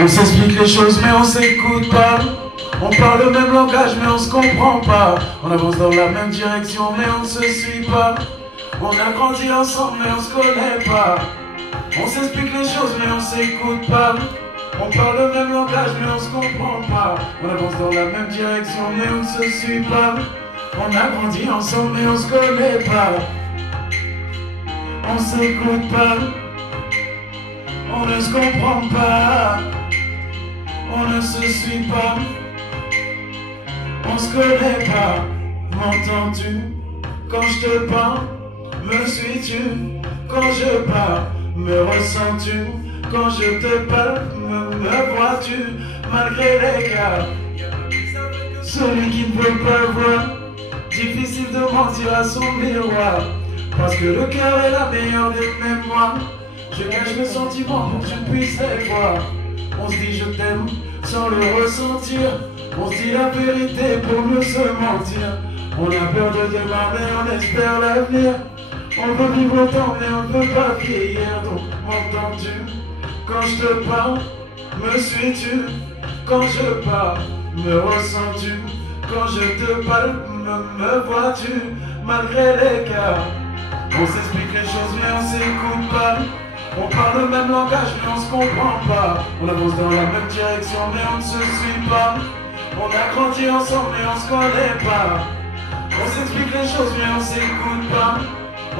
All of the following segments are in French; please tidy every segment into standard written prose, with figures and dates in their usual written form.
On s'explique les choses mais on s'écoute pas. On parle le même langage mais on se comprend pas. On avance dans la même direction mais on ne se suit pas. On a grandi ensemble mais on se connaît pas. On s'explique les choses mais on s'écoute pas. On parle le même langage mais on se comprend pas. On avance dans la même direction mais on ne se suit pas. On a grandi ensemble mais on se connaît pas. On s'écoute pas. On ne se comprend pas. On ne se suit pas. On se connaît pas. M'entends-tu quand je te parle? Me suis-tu quand je parle? Me ressens-tu quand je te parle? Me vois-tu malgré l'écart? Celui qui ne peut pas voir, difficile de mentir à son miroir. Parce que le cœur est la meilleure des mémoires. Je cache mes sentiments pour que tu puisses les voir. On se dit je t'aime sans le ressentir. On se dit la vérité pour mieux se mentir. On a peur de demain mais on espère l'avenir. On veut vivre longtemps mais on ne peut pas vieillir. Donc m'entends-tu quand je te parle? Me suis-tu quand je parle? Me ressens-tu quand je te parle? Me vois-tu malgré l'écart? On s'explique les choses mais on s'écoute pas. On parle le même langage mais on se comprend pas. On avance dans la même direction mais on ne se suit pas. On a grandi ensemble mais on se connaît pas. On s'explique les choses mais on s'écoute pas.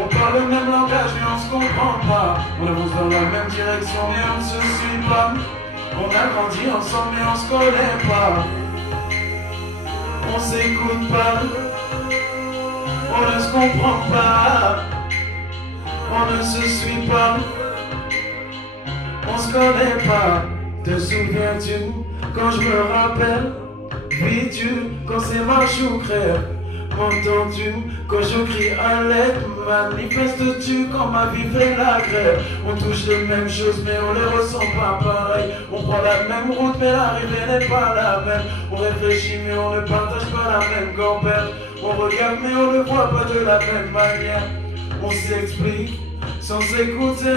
On parle le même langage mais on se comprend pas. On avance dans la même direction mais on ne se suit pas. On a grandi ensemble mais on se connaît pas. On s'écoute pas. On ne se comprend pas. On ne se suit pas. On se connaît pas. Te souviens-tu quand je me rappelle? Vis-tu quand c'est marche ou crève? M'entends-tu quand je crie à l'aide? Manifestes-tu quand ma vie fait la grève? On touche les mêmes choses mais on les ressent pas pareil. On prend la même route mais l'arrivée n'est pas la même. On réfléchit mais on ne partage pas la même gamberge. On regarde mais on ne voit pas de la même manière. On s'explique sans s'écouter.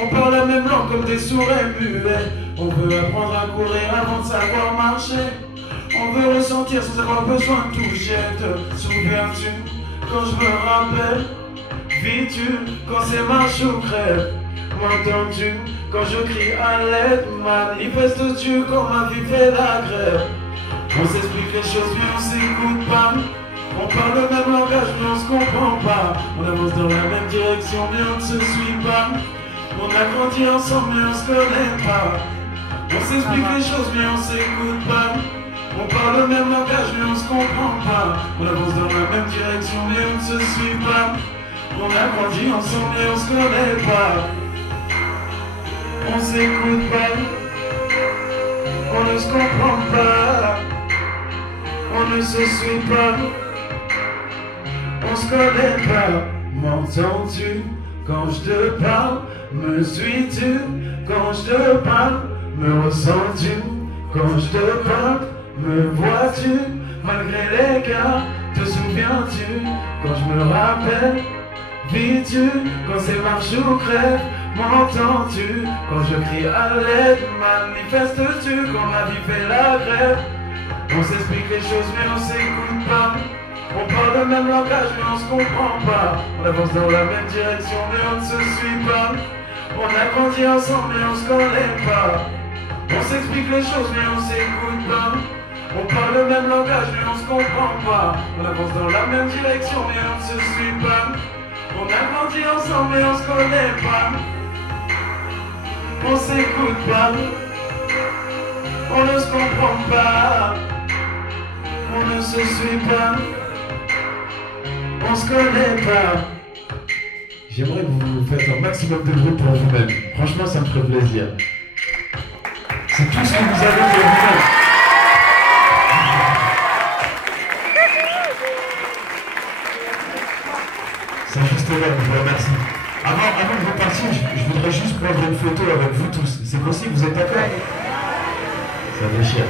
On parle la même langue comme des sourds et muets. On veut apprendre à courir avant de savoir marcher. On veut ressentir sans avoir besoin de toucher. Te souviens-tu quand je me rappelle? Vis-tu quand c'est marche ou crève? M'entends-tu quand je crie à l'aide? Manifestes-tu quand ma vie fait la grève? On s'explique les choses mais on s'écoute pas. On parle le même langage mais on se comprend pas. On avance dans la même direction mais on ne se suit pas. On a grandi ensemble mais on se connaît pas. On s'explique les choses mais on s'écoute pas. On parle le même langage mais on se comprend pas. On avance dans la même direction mais on ne se suit pas. On a grandi ensemble mais on se connaît pas. On s'écoute pas. On ne se comprend pas. On ne se suit pas. On se connaît pas. M'entends-tu quand je te parle? Me suis-tu quand je te parle? Me ressens-tu quand je te parle? Me vois-tu malgré l'écart? Te souviens-tu quand je me rappelle? Vis-tu quand c'est marche ou crève? M'entends-tu quand je crie à l'aide? Manifestes-tu quand ma vie fait la grève? On s'explique les choses mais on s'écoute pas. On parle le même langage mais on se comprend pas. On avance dans la même direction mais on ne se suit pas. On a grandi ensemble mais on se connaît pas. On s'explique les choses mais on s'écoute pas. On parle le même langage mais on se comprend pas. On avance dans la même direction mais on ne se suit pas. On a grandi ensemble mais on se connaît pas. On s'écoute pas. On ne se comprend pas. On ne se suit pas. On se connaît pas. J'aimerais que vous faites un maximum de bruit pour vous-même. Franchement, ça me ferait plaisir. C'est tout ce que vous avez de vous-même. C'est juste là, je vous remercie. Avant de vous partir, je voudrais juste prendre une photo avec vous tous. C'est possible, vous êtes d'accord? Ça déchire.